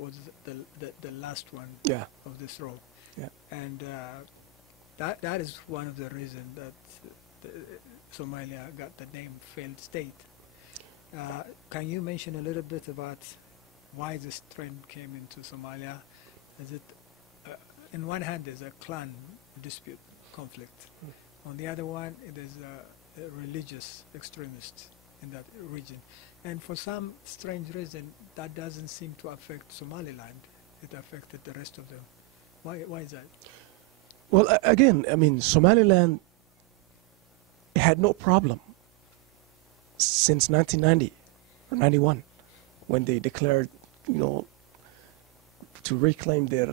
was the last one Yeah. of this role. Yeah. And that is one of the reasons that the Somalia got the name failed state. Can you mention a little bit about why this trend came into Somalia? Is it, in one hand, there's a clan dispute, conflict. On the other one, there's a religious extremist in that region. And for some strange reason, that doesn't seem to affect Somaliland. It affected the rest of them. Why is that? Well, again, I mean, Somaliland had no problem since 1990 or 91 when they declared, you know, to reclaim their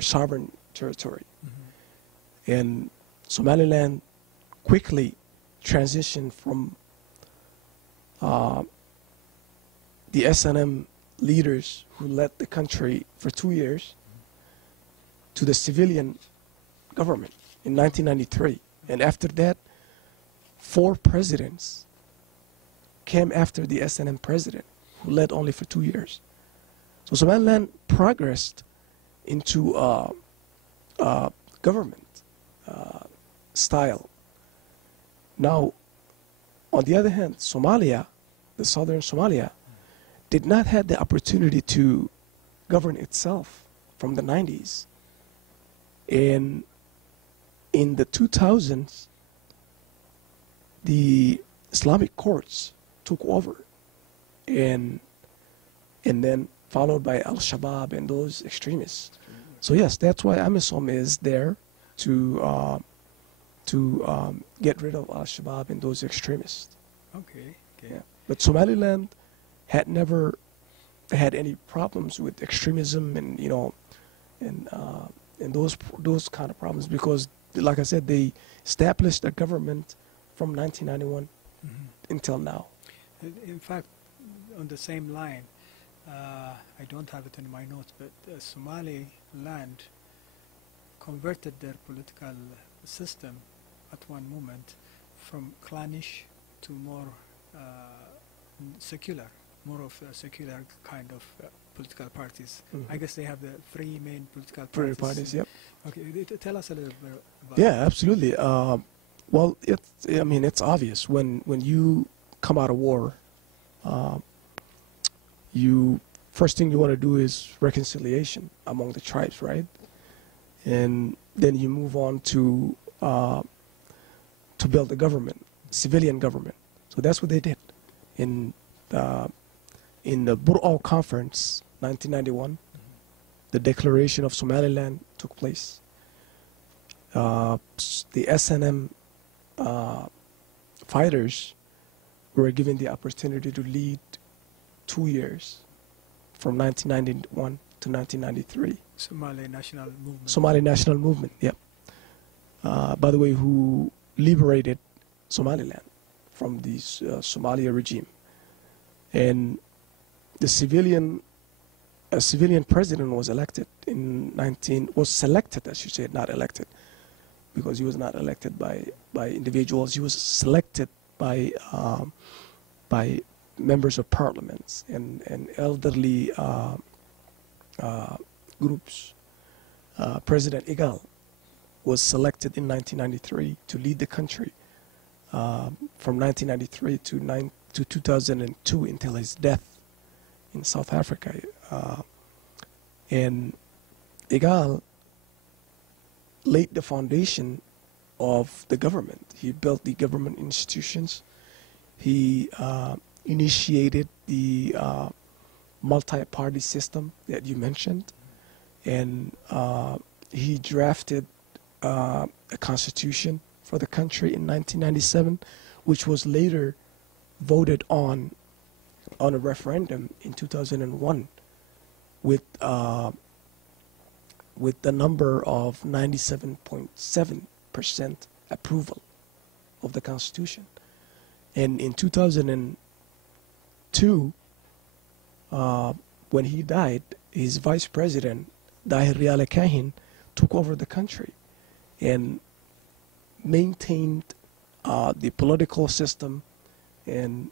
sovereign territory. Mm-hmm. And Somaliland quickly transitioned from the SNM leaders who led the country for 2 years to the civilian government in 1993. And after that, 4 presidents came after the SNM president, who led only for 2 years. So Somaliland progressed into government style. Now, on the other hand, Somalia, the southern Somalia, did not have the opportunity to govern itself from the 90s. And in the 2000s, the Islamic courts took over, and then followed by Al-Shabaab and those extremists. So yes, that's why AMISOM is there to get rid of Al-Shabaab and those extremists. Okay. Yeah. But Somaliland had never had any problems with extremism and, you know, and those kind of problems, because, like I said, they established a government from 1991 until now. In fact, on the same line, I don't have it in my notes, but Somaliland converted their political system at one moment from clannish to more secular, more of a secular kind of political parties. I guess they have the 3 main political parties. 3 parties, yep. Okay, tell us a little bit about Yeah, absolutely. Well, it's obvious when you come out of war, first thing you want to do is reconciliation among the tribes, right? And then you move on to build a government, civilian government. So that's what they did. In the Bur'al Conference, 1991, the declaration of Somaliland took place. The SNM fighters were given the opportunity to lead 2 years, from 1991 to 1993. Somali National Movement. Somali National Movement, yep. By the way, who liberated Somaliland from the Somalia regime. And a civilian president was elected was selected, I should say, not elected, because he was not elected by individuals. He was selected by members of parliaments and elderly groups. President Igal was selected in 1993 to lead the country from 1993 to 2002 until his death in South Africa. And Igal laid the foundation of the government. He built the government institutions. He initiated the multi-party system that you mentioned, and he drafted a constitution for the country in 1997, which was later voted on a referendum in 2001 with the number of 97.7% approval of the constitution. And in 2002, when he died, his vice president, Dahir Riale Kahin, took over the country and maintained the political system and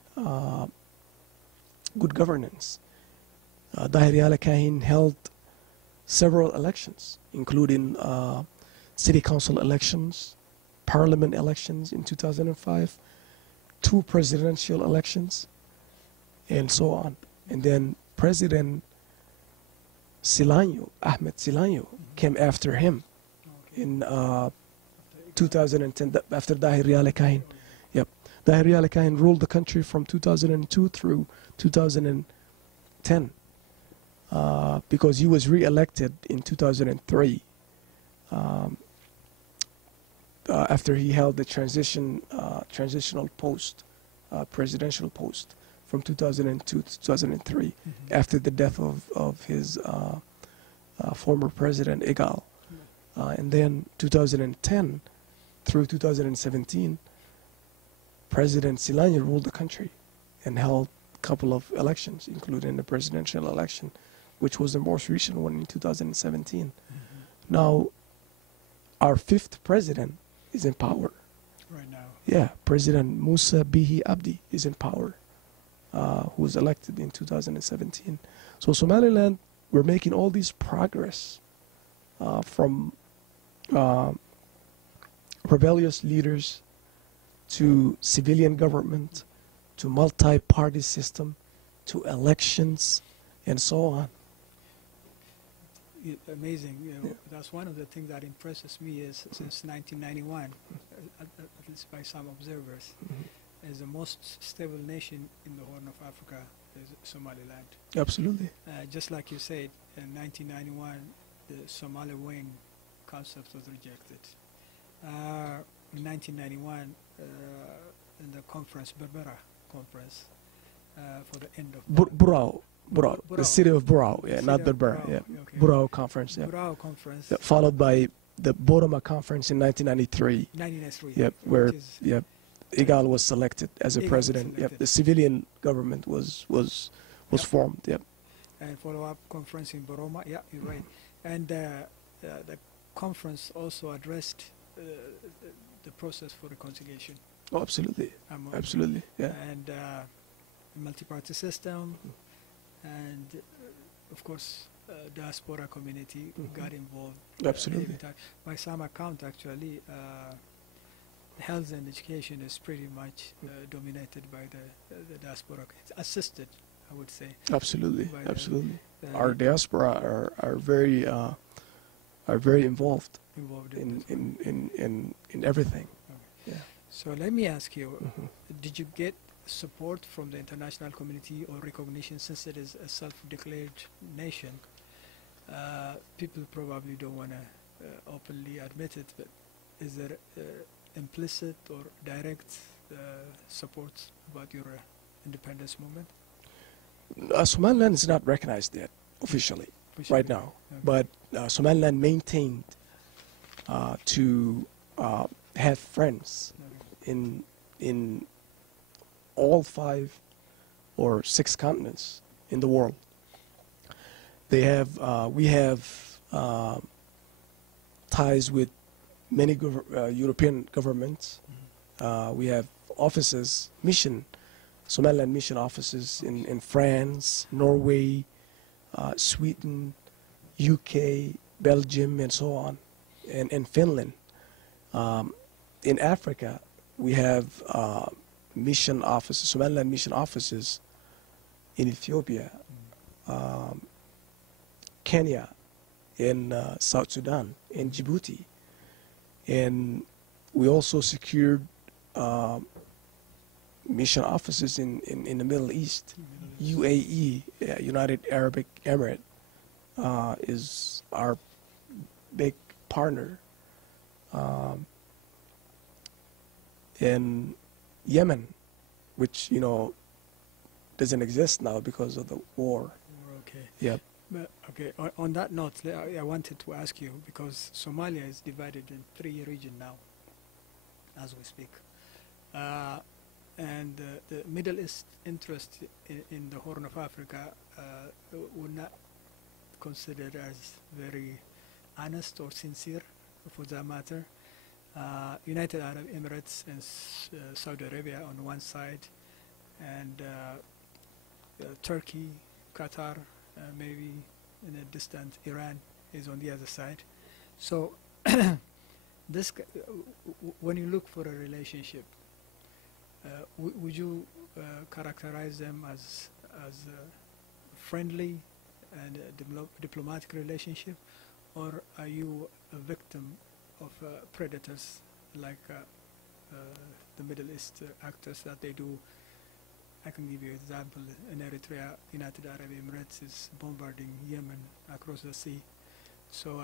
good governance. Dahir Yala Kahin held several elections, including city council elections, parliament elections in 2005, 2 presidential elections, and so on. And then President Silanyo, Ahmed Silanyo, came after him in 2010, after Dahir Yala Kahin. Yep. Dahir Yala Kahin ruled the country from 2002 through 2010 because he was re-elected in 2003 after he held the transitional post, presidential post from 2002 to 2003 after the death of his former president Igal. And then 2010 through 2017, President Silanyo ruled the country and held a couple of elections, including the presidential election, which was the most recent one in 2017. Now, our 5th president is in power. Right now. Yeah, President Musa Bihi Abdi is in power, who was elected in 2017. So Somaliland, we're making all this progress from rebellious leaders to civilian government to multi-party system to elections and so on. Amazing. You know, that's one of the things that impresses me is since 1991, at least by some observers, is the most stable nation in the Horn of Africa is Somaliland. Absolutely. Just like you said, in 1991, the Somali wing concept was rejected. In 1991, in the conference, Berbera conference, for the end of Burao, the city of Burao, yeah, not Berbera, yeah. Okay. Burao conference, yeah. Burao conference. Yeah, followed by the Boroma conference in 1993. 1993. Yep, where Igal was selected as a Igal president. Yep, the civilian government was formed. Yep. And follow-up conference in Boroma. Yeah, you're right. And the conference also addressed the process for reconciliation. Oh, absolutely. Absolutely. Yeah. And multi-party system, and of course, diaspora community got involved. Absolutely. By some account, actually, health and education is pretty much dominated by the diaspora. It's assisted, I would say. Absolutely. Absolutely. Our diaspora are very involved in everything. Okay. Yeah. So let me ask you, did you get support from the international community or recognition since it is a self-declared nation? People probably don't want to openly admit it, but is there implicit or direct support about your independence movement? Somaliland is not recognized yet officially right now, but Somaliland maintained to have friends in all 5 or 6 continents in the world. They have we have ties with many European governments. We have offices, Somaliland mission offices in France, Norway, Sweden, UK, Belgium, and so on, and Finland. In Africa, we have mission offices, Somaliland mission offices in Ethiopia, Kenya, in South Sudan, in Djibouti. And we also secured mission offices in the Middle East. UAE, United Arab Emirates, is our big partner. In Yemen, which doesn't exist now because of the war. Okay. Yep. But okay. On that note, I wanted to ask you, because Somalia is divided in 3 regions now, as we speak, and the Middle East interest in the Horn of Africa would not considered as very honest or sincere, for that matter. United Arab Emirates and Saudi Arabia on one side, and Turkey, Qatar, maybe in a distant Iran is on the other side. So this, when you look for a relationship, would you characterize them as friendly and a diplomatic relationship, or are you a victim of predators like the Middle East actors that they do? I can give you an example. In Eritrea, United Arab Emirates is bombarding Yemen across the sea. So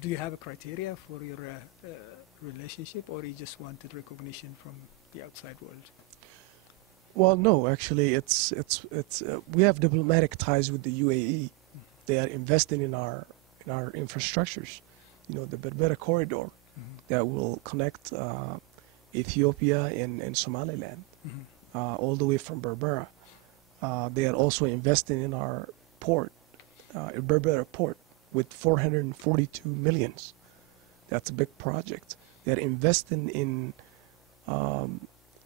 do you have a criteria for your relationship, or you just wanted recognition from the outside world? Well, no, actually, it's we have diplomatic ties with the UAE. They are investing in our infrastructures. You know, the Berbera corridor that will connect Ethiopia and Somaliland, all the way from Berbera. They are also investing in our port, Berbera port, with 442 millions. That's a big project. They're investing in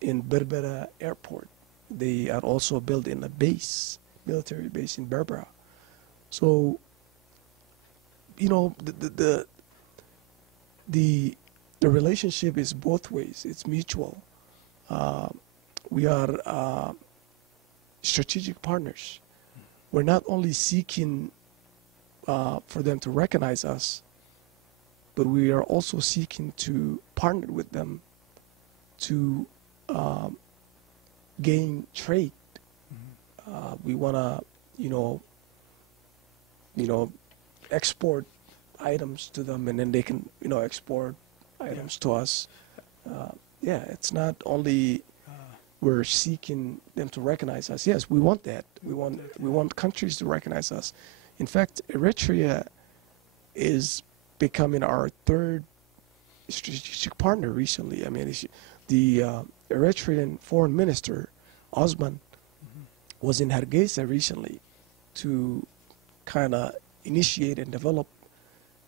Berbera airport. They are also building a base, military base in Berbera. So, you know, the relationship is both ways. It's mutual. We are strategic partners. We're not only seeking for them to recognize us, but we are also seeking to partner with them to gain trade. We want to, you know, export items to them, and then they can, you know, export items to us. Yeah, it's not only we're seeking them to recognize us. Yes, we want that. We want countries to recognize us. In fact, Eritrea is becoming our third strategic partner recently. I mean, the Eritrean foreign minister, Osman, was in Hargeisa recently to kind of initiate and develop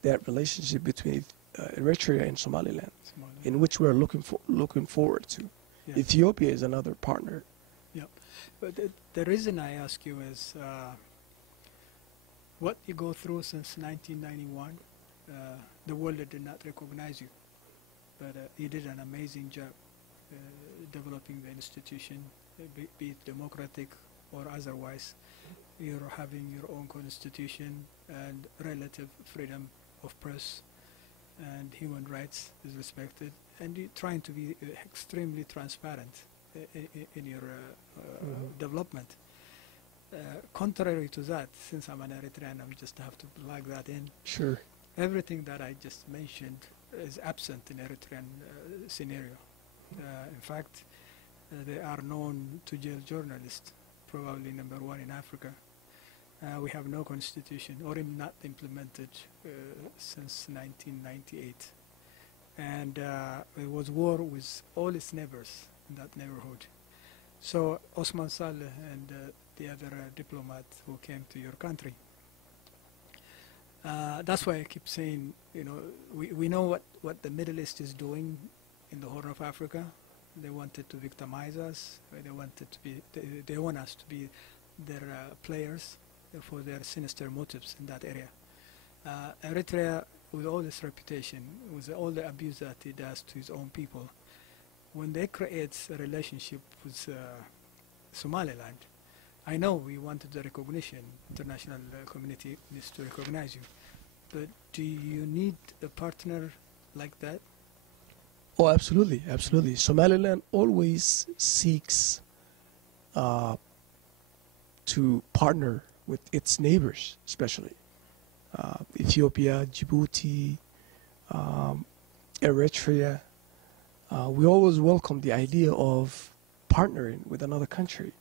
that relationship between Eritrea and Somaliland, in which we're looking forward to. Yeah. Ethiopia is another partner. Yeah, but the reason I ask you is what you go through since 1991. The world did not recognize you, but you did an amazing job developing the institution, be it democratic or otherwise. You're having your own constitution and relative freedom of press and human rights is respected, and you're trying to be extremely transparent in your development. Contrary to that, since I'm an Eritrean, I just have to plug that in. Sure. Everything that I just mentioned is absent in Eritrean scenario. In fact, they are known to jail journalists, probably number one in Africa. We have no constitution, or not implemented since 1998. And it was war with all its neighbors in that neighborhood. So Osman Saleh and the other diplomat who came to your country. That's why I keep saying, you know, we know what the Middle East is doing in the Horn of Africa. They wanted to victimize us. They wanted to be. They want us to be their players for their sinister motives in that area. Eritrea, with all this reputation, with all the abuse that he does to his own people, when they create a relationship with Somaliland, I know we wanted the recognition, international community needs to recognize you, but do you need a partner like that? Oh, absolutely, absolutely. Somaliland always seeks to partner with its neighbors, especially Ethiopia, Djibouti, Eritrea. We always welcome the idea of partnering with another country,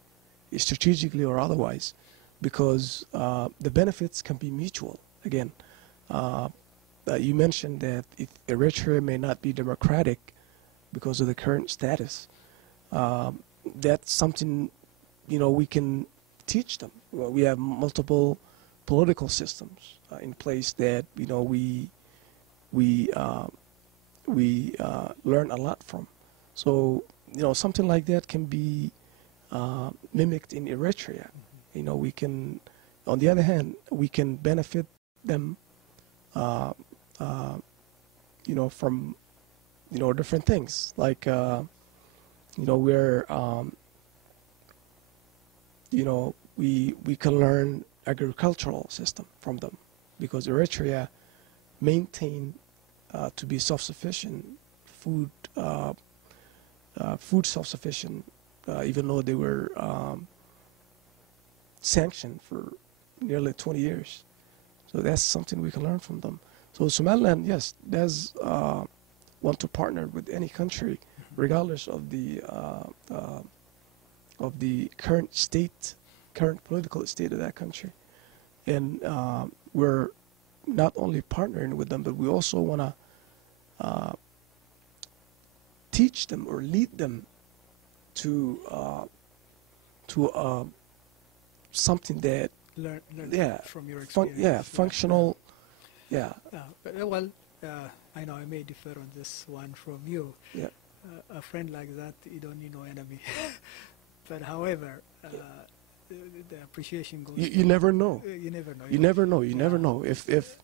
strategically or otherwise, because the benefits can be mutual. Again, you mentioned that Eritrea may not be democratic because of the current status. That's something, you know, we can teach them. Well, we have multiple political systems in place that, you know, we learn a lot from. So, you know, something like that can be mimicked in Eritrea. You know, we can on the other hand, we can benefit them, uh, uh, from, different things. Like, where, we can learn agricultural system from them, because Eritrea maintained to be self-sufficient, food self-sufficient, even though they were sanctioned for nearly 20 years. So that's something we can learn from them. So Somaliland, yes, does want to partner with any country, regardless of the current political state of that country. And we're not only partnering with them, but we also want to teach them or lead them to something that Learn yeah from your experience. functional. Yeah. Well, I know I may differ on this one from you. Yeah. A friend like that, you don't need no enemy. But however, the appreciation goes. You never know. You never know. You never know. You Yeah. never know. If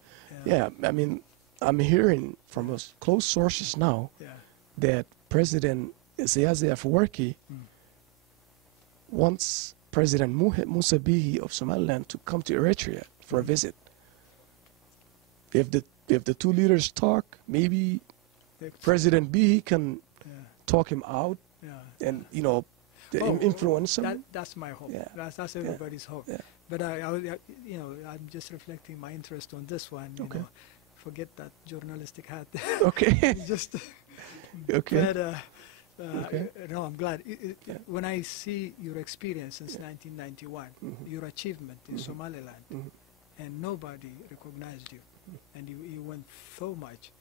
Yeah. I mean, I'm hearing from close sources now Yeah. that President Isaias Afwerki wants President Musa Bihi of Somaliland to come to Eritrea for a visit. If the two leaders talk, maybe President Bihi can Yeah. talk him out Yeah. and influence him. That's my hope. Yeah. That's everybody's hope. Yeah. But I'm just reflecting my interest on this one. Okay. Forget that journalistic hat. Okay. Just. Okay. But Okay. no, I'm glad. Yeah. When I see your experience since 1991, your achievement in Somaliland, and nobody recognized you, and you went so much.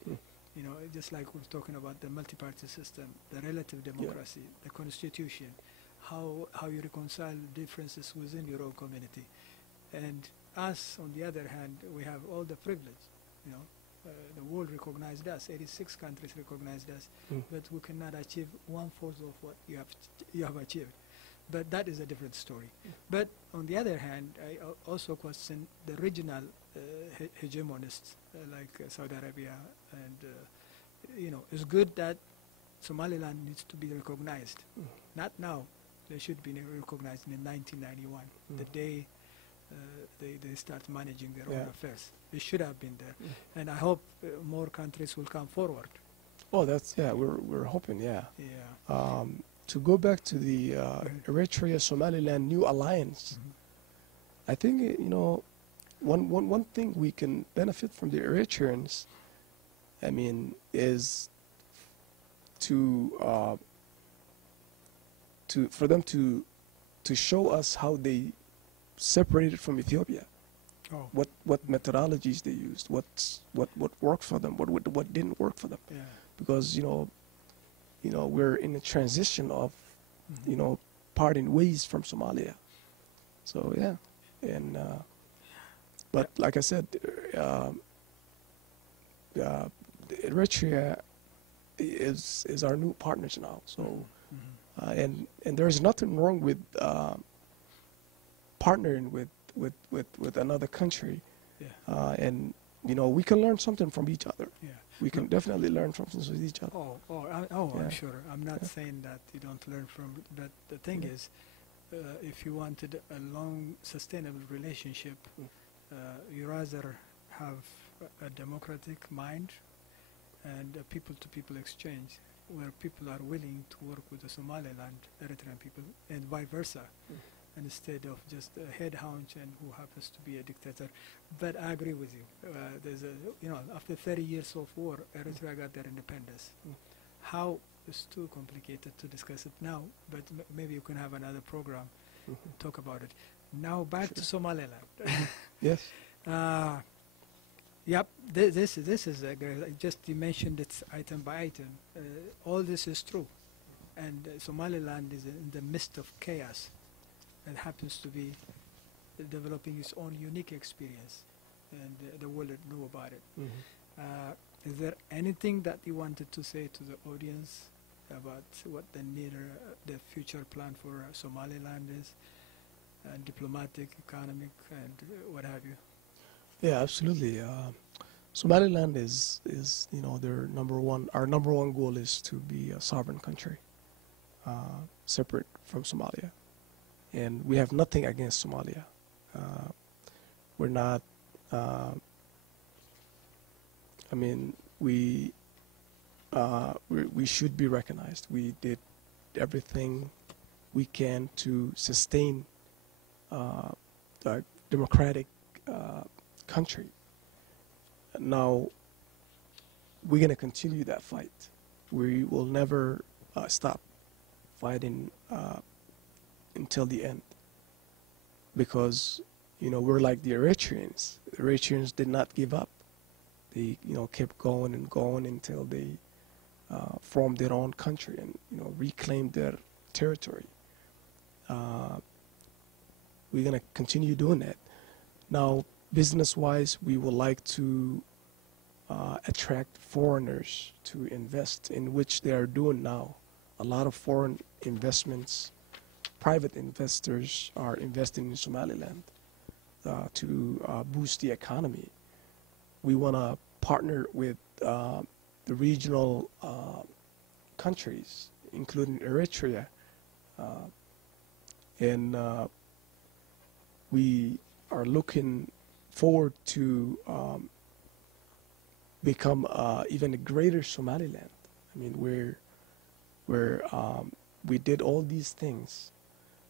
Just like we're talking about the multi-party system, the relative democracy, the constitution, how you reconcile differences within your own community. And us, on the other hand, we have all the privilege. The world recognized us, 86 countries recognized us, but we cannot achieve 1/4 of what you have achieved. But that is a different story. But on the other hand, I also question the regional hegemonists like Saudi Arabia, and it's good that Somaliland needs to be recognized. Not now. They should be recognized in 1991, the day they start managing their own affairs. It should have been there. And I hope more countries will come forward. Oh, we're hoping, yeah. Yeah. To go back to the Eritrea-Somaliland new alliance, I think, one thing we can benefit from the Eritreans, is for them to show us how they separated from Ethiopia. Oh. What methodologies they used, what worked for them, what didn't work for them. Yeah. Because we're in a transition of parting ways from Somalia. So yeah, and but like I said, Eritrea is our new partners now. So and there's nothing wrong with partnering with another country. Yeah. And we can learn something from each other. Yeah. We can definitely learn from with each other. I'm Yeah. sure. I'm not Yeah. saying that you don't learn from, but the thing is, if you wanted a long, sustainable relationship, you rather have a democratic mind and a people-to-people exchange, where people are willing to work with the Somaliland, Eritrean people, and vice versa, instead of just a head hunch and who happens to be a dictator. But I agree with you. There's after 30 years of war, Eritrea got their independence. How is too complicated to discuss it now, but maybe you can have another program talk about it. Now back to Somaliland. Yes. Yep, this is a great. Just you mentioned it item by item. All this is true, and Somaliland is in the midst of chaos. It happens to be developing its own unique experience, and the world knew about it. Is there anything that you wanted to say to the audience about what the future plan for Somaliland is, diplomatic, economic, and what have you. Yeah, absolutely. Somaliland is their number one. Our number one goal is to be a sovereign country, separate from Somalia, and we have nothing against Somalia. We're not. I mean, we should be recognized. We did everything we can to sustain a democratic country. Now, we're going to continue that fight. We will never stop fighting until the end, because we're like the Eritreans. The Eritreans did not give up. They kept going and going until they formed their own country and reclaimed their territory. We're going to continue doing that. Now, business-wise, we would like to attract foreigners to invest, in which they are doing now. A lot of foreign investments, private investors are investing in Somaliland to boost the economy. We want to partner with the regional countries, including Eritrea, and we are looking forward to become even a greater Somaliland. I mean, we did all these things,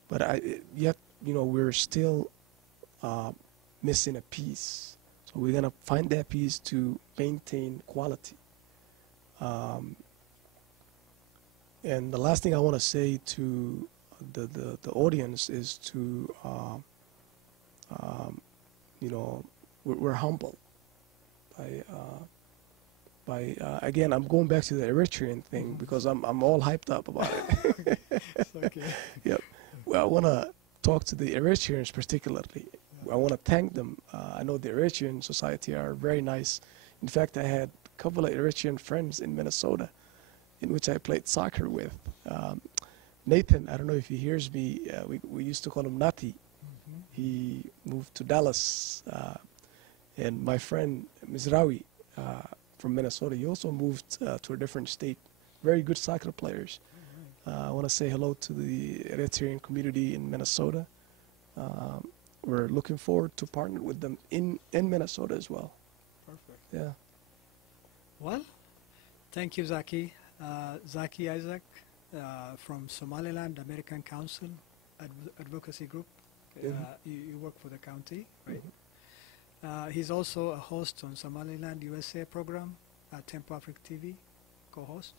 but yet we're still missing a piece. So we're gonna find that piece to maintain quality. And the last thing I want to say to the audience is to we're humble by again, I'm going back to the Eritrean thing because I'm all hyped up about it. It's okay. Yep. Well, I want to talk to the Eritreans particularly. I want to thank them. I know the Eritrean society are very nice. In fact, I had a couple of Eritrean friends in Minnesota in which I played soccer with. Nathan, I don't know if he hears me, we used to call him Nati. He moved to Dallas. And my friend Mizrawi from Minnesota, he also moved to a different state. Very good soccer players. I want to say hello to the Eritrean community in Minnesota. We're looking forward to partner with them in Minnesota as well. Perfect. Yeah. Well, thank you, Zaki. Zaki Isaac from Somaliland American Council Advocacy Group. You work for the county, right? He's also a host on Somaliland USA program at Tempo Africa TV, co-host.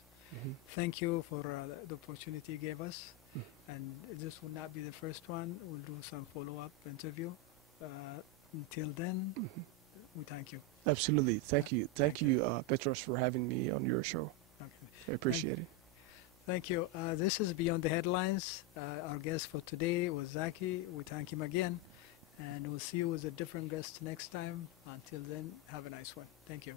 Thank you for the opportunity you gave us. And this will not be the first one. We'll do some follow-up interview. Until then, we thank you. Absolutely. Thank you. Thank you, Petros, for having me on your show. Okay. I appreciate it. Thank you. This is Beyond the Headlines. Our guest for today was Zaki. We thank him again. And we'll see you with a different guest next time. Until then, have a nice one. Thank you.